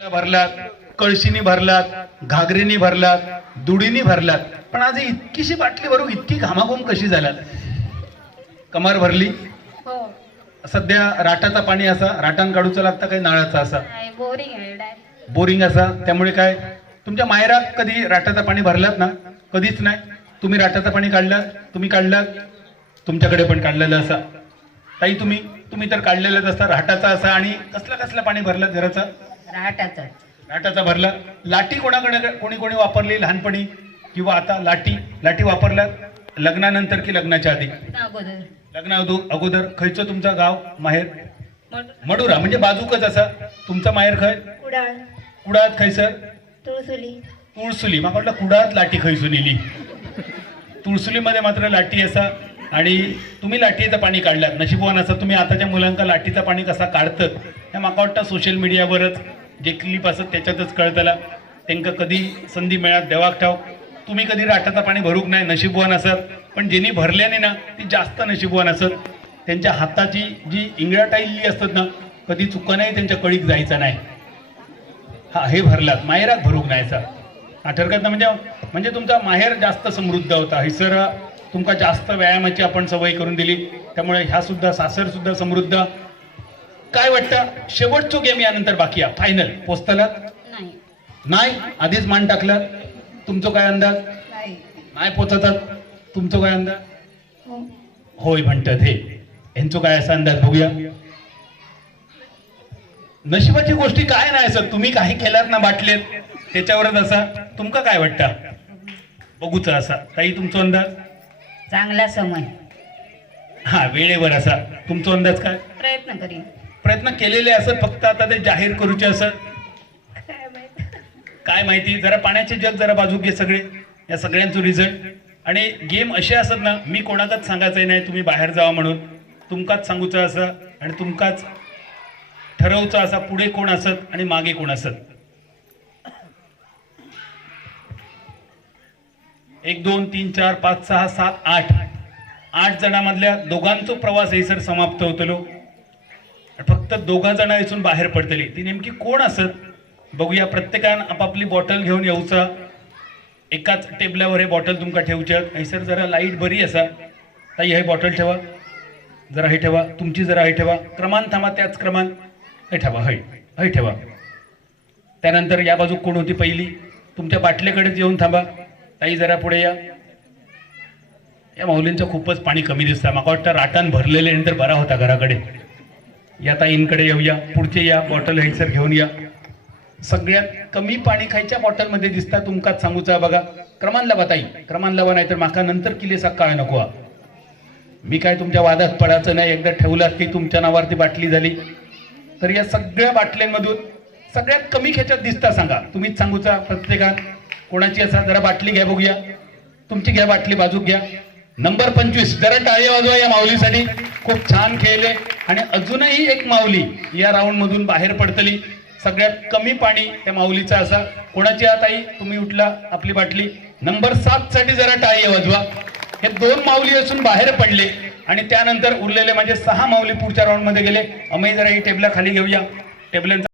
भरलात, कळशीनी भरलात, घागरीनी भरलात, दुडीनी भरलात, पण आज इतकीशी बाटली भरू इतकी घामाघूम कशी झालात? कमर भरली हो. सध्या राटाचा पाणी असा राटान काढूचा लागता काही नाळाचा असा नाही, बोरिंग आहे डायरेक्ट. बोरिंग असा त्यामुळे काय तुमच्या मायरात कधी राटाचा पाणी भरलात ना? कधीच नाही. तुम्ही राटाचा पाणी काढलात, तुम्ही काढलात, तुमच्याकडे पण काढलेलं असा ताई तुम्ही तर काढलेलंच असता राटाचा असा. आणि कसला पाणी भरलात घराचा? राटाचा भरला. लाठी कोणी वापरली लहानपणी किंवा आता? लाठी वापरलात लग्नानंतर की लग्नाच्या आधी? लग्ना अगोदर. खयचं तुमचं गाव माहेर? मडुरा म्हणजे बाजूकच असा. तुमचं माहेर खय? कुडाळात. खैसर? तुळसुली. मला वाटलं कुडाळात लाठी खैसून इली. तुळसुलीमध्ये मात्र लाठी असा. आणि तुम्ही लाठीचं पाणी काढलात. नशिबवान असं तुम्ही आताच्या मुलांका लाठीचं पाणी कसा काढतात हे मला वाटतं सोशल मीडियावरच जे क्लिप असत त्याच्यातच कळतला. त्यांना कधी संधी मिळात देवाक ठाव. तुम्ही कधी राटाचं पाणी भरूक नाही, नशिबवान असत. पण ज्यांनी भरल्याने ना ती जास्त नशिबवान असत. त्यांच्या हाताची जी इंगळाटाईली असतात ना कधी चुका नाही त्यांच्या कळीक जायचा नाही. हा हे भरलात माहेरात भरूक नाहीचा आठरकत ना. म्हणजे तुमचा माहेर जास्त समृद्ध होता. हैसर तुमका जास्त व्यायामाची आपण सवय करून दिली त्यामुळे ह्या सुद्धा सासर सुद्धा समृद्ध. काय वाटतं शेवटचो गेम यानंतर बाकी आहे फायनल पोचतला? नाही. आधीच मान टाकला. तुमचं काय अंदाज? नाही पोचतात. तुमचं काय अंदाज? होय म्हणतात. हे यांचं काय असा अंदाज बघूया. नशिबाची गोष्टी काय नाही सर. तुम्ही काही केलात ना बाटलेत त्याच्यावरच असा. तुमका काय वाटतं बघूच असा? ताई तुमचा अंदाज? चांगला समय. हा वेळेवर असा. तुमचा अंदाज काय? प्रयत्न करीन. प्रयत्न केलेले असत फक्त आता ते जाहीर करूचे असत. काय माहिती. जरा पाण्याचे जग जरा बाजू घे सगळे या सगळ्यांचं रिझल्ट. आणि गेम असे असत ना मी कोणाकच सांगायचं नाही तुम्ही बाहेर जावा म्हणून. तुमकाच सांगूचं असं आणि तुमकाच ठरवचं असा पुढे कोण असत आणि मागे कोण असत. 1 2 3 4 5 6 7 8 जणांमधल्या दोघांचा प्रवास सर समाप्त होतलो. फक्त 2 जण इथून बाहेर पडतली. ती नेमकी कोण असत बघूया. प्रत्येकान आपापली बॉटल घेऊन येऊचा. एकाच टेबलावर हे बॉटल तुमका ठेवच्यात. सर जरा लाईट बरी असा. ताई हे बॉटल ठेवा, जरा हे ठेवा, तुमची जरा हे ठेवा. क्रमांक थांबा त्याच क्रमांक हे ठेवा. हे ठेवा. त्यानंतर या बाजू कोण होती पहिली? तुमच्या बाटलेकडेच येऊन थांबा. ताई जरा पुढे या. या माऊलींचं खूपच पाणी कमी दिसतं. मला वाटतं राटान भरलेले नंतर बरा होता घराकडे. या ताईंकडे येऊया. पुढचे या बॉटल सर घेऊन या. सगळ्यात कमी पाणी खायच्या बॉटलमध्ये दिसता तुमकाच सांगूचा बघा. क्रमांक लावा ताई, क्रमांक लावा नाही तर माका नंतर किले सकाळ नको. मी काय तुमच्या वादात पडायचं नाही. एकदा ठेवलात की तुमच्या नावावरती बाटली झाली. तर या सगळ्या बाटल्यांमधून सगळ्यात कमी खेच्यात दिसता सांगा. तुम्हीच सांगूचा प्रत्येकात कोणाची असा. जरा बाटली घ्या बघूया. तुमची घ्या बाटली बाजूक घ्या. नंबर 25. जरा टाळी वाजवा या माऊलीसाठी. खूप छान खेळले. आणि अजूनही एक माऊली या राऊंड मधून बाहेर पडतली. सगळ्यात कमी पाणी त्या माऊलीचा असा. कोणाची आत आई? तुम्ही उठला. आपली बाटली नंबर 7 साठी जरा टाळी वाजवा. हे 2 माऊली असून बाहेर पडले. आणि त्यानंतर उरलेले म्हणजे 6 माऊली पुढच्या राऊंड मध्ये गेले. आम्ही जरा ही टेबला खाली घेऊया. टेबलांचा